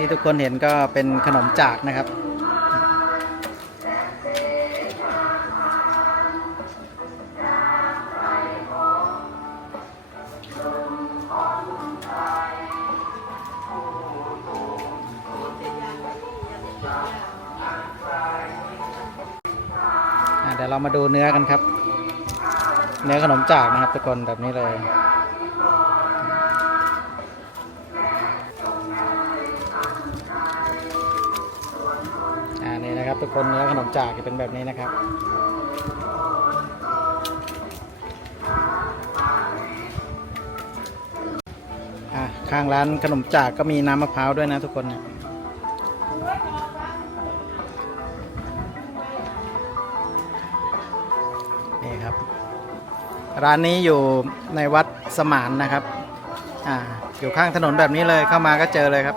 ที่ทุกคนเห็นก็เป็นขนมจากนะครับ เดี๋ยวเรามาดูเนื้อกันครับ เนื้อขนมจากนะครับทุกคนแบบนี้เลย นี่นะครับ ทุกคนเนื้อขนมจากจะเป็นแบบนี้นะครับอะข้างร้านขนมจากก็มีน้ำมะพร้าวด้วยนะทุกคนเนี่ยนี่ครับ ร้านนี้อยู่ในวัดสมานนะครับ อ่า อยู่ข้างถนนแบบนี้เลยเข้ามาก็เจอเลยครับ